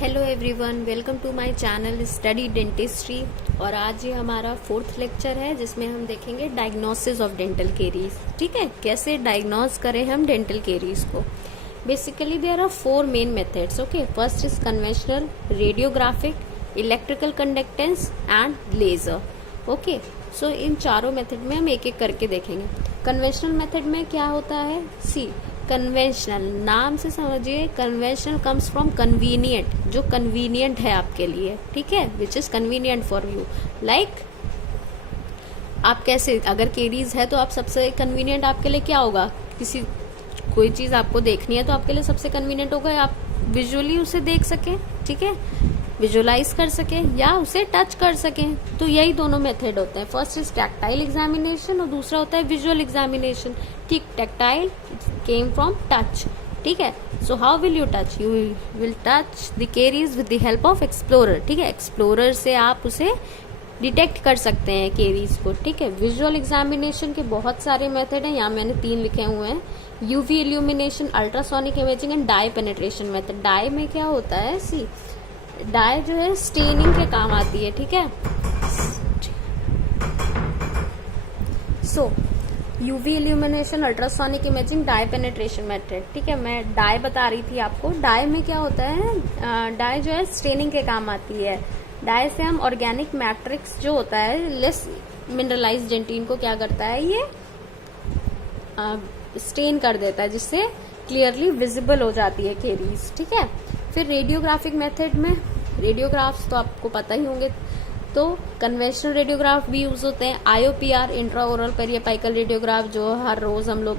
Hello everyone, welcome to my channel study dentistry. और आज ये हमारा 4th लेक्चर है जिसमें हम देखेंगे डायग्नोसिस ऑफ डेंटल केरीज। ठीक है, कैसे डायग्नोज करें हम डेंटल केरीज को। Basically there are 4 main methods. Okay, first is conventional, radiographic, electrical conductance and laser. Okay, so इन चारों मेथड में हम एक एक करके देखेंगे। कन्वेंशनल मेथड में क्या होता है, सी कन्वेंशनल, नाम से समझिए कन्वेंशनल कम्स फ्रॉम कन्वीनियंट, जो कन्वीनियंट है आपके लिए। ठीक है, which is convenient for you. Like आप कैसे, अगर केरीज है तो आप सबसे कन्वीनियंट आपके लिए क्या होगा, किसी कोई चीज आपको देखनी है तो आपके लिए सबसे कन्वीनियंट होगा आप विजुअली उसे देख सकें। ठीक है, विजुअलाइज कर सकें या उसे टच कर सकें। तो यही दोनों मेथड होते हैं। फर्स्ट इज टैक्टाइल एग्जामिनेशन और दूसरा होता है विजुअल एग्जामिनेशन। ठीक, टैक्टाइल केम फ्रॉम टच। ठीक है, so how will you touch, you will touch the caries with the help of explorer. ठीक है, एक्सप्लोरर से आप उसे डिटेक्ट कर सकते हैं केरीज को। ठीक है, विजुअल एग्जामिनेशन के बहुत सारे मेथड हैं, यहाँ मैंने 3 लिखे हुए हैं। UV illumination, ultrasonic imaging and dye penetration method. Dye में क्या होता है, सी डाई जो है स्टेनिंग के काम आती है। ठीक है, so UV illumination, ultrasonic imaging, dye penetration method. ठीक है, मैं डाई बता रही थी आपको। डाई में क्या होता है, डाई जो है स्टेनिंग के काम आती है। डाई से हम ऑर्गेनिक मैट्रिक्स जो होता है, लेस मिनरलाइज डेंटिन को क्या करता है, ये स्टेन कर देता है, जिससे क्लियरली विजिबल हो जाती है केरीज। ठीक है, फिर रेडियोग्राफिक मेथड में, रेडियोग्राफ्स तो आपको पता ही होंगे, तो कन्वेंशनल रेडियोग्राफ भी यूज होते हैं। आईओपीआर, इंट्रा ओरल पेरियापाइकल रेडियोग्राफ, जो हर रोज हम लोग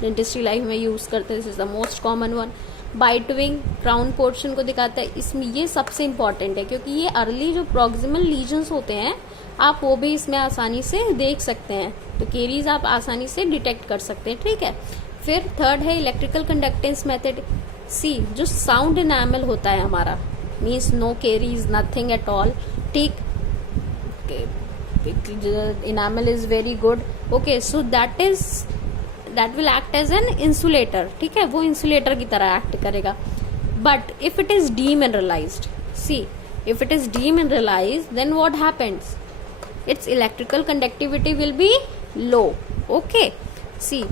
डेंटिस्ट्री लाइफ में यूज करते हैं, this is the most common one. Bite wing crown portion को दिखाता है, इसमें ये सबसे इंपॉर्टेंट है क्योंकि ये अर्ली जो प्रोक्सिमल लीजन्स होते हैं आप वो भी इसमें आसानी से देख सकते हैं, तो केरीज आप आसानी से डिटेक्ट कर सकते हैं। ठीक है, फिर थर्ड है इलेक्ट्रिकल कंडक्टेंस मेथड। सी जो साउंड इनामल होता है हमारा, means no caries, nothing at all. ठीक, enamel is very good. Okay, so that will act as an insulator. ठीक है, वो इंसुलेटर की तरह एक्ट करेगा। But if it is demineralised, see if it is demineralised then what happens, its electrical conductivity will be low. Okay, see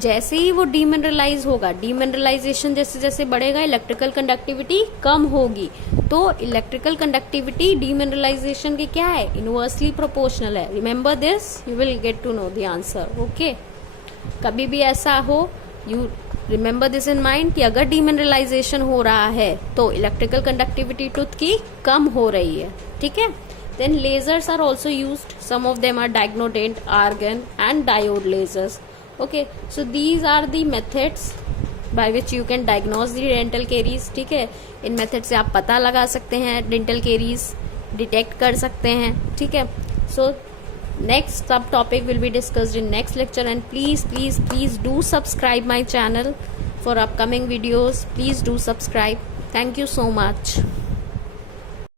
जैसे ही वो demineralise होगा, डीमिनरलाइजेशन जैसे जैसे बढ़ेगा इलेक्ट्रिकल कंडक्टिविटी कम होगी। तो इलेक्ट्रिकल कंडक्टिविटी डीमिनरलाइजेशन के क्या है, इनवर्सली प्रोपोर्शनल है। Remember this, you will get to know the answer. Okay, कभी भी ऐसा हो, you remember this in mind कि अगर डीमिनरलाइजेशन हो रहा है तो इलेक्ट्रिकल कंडक्टिविटी टूथ की कम हो रही है। ठीक है, then lasers are also used, some of them are diagonodent, argon and diode lasers. Okay, so these are the methods by which you can diagnose the dental caries. ठीक है, इन method से आप पता लगा सकते हैं डेंटल केरीज, डिटेक्ट कर सकते हैं। ठीक है, so next sub topic will be discussed in next lecture, and please do subscribe my channel for upcoming videos. Please do subscribe. Thank you so much.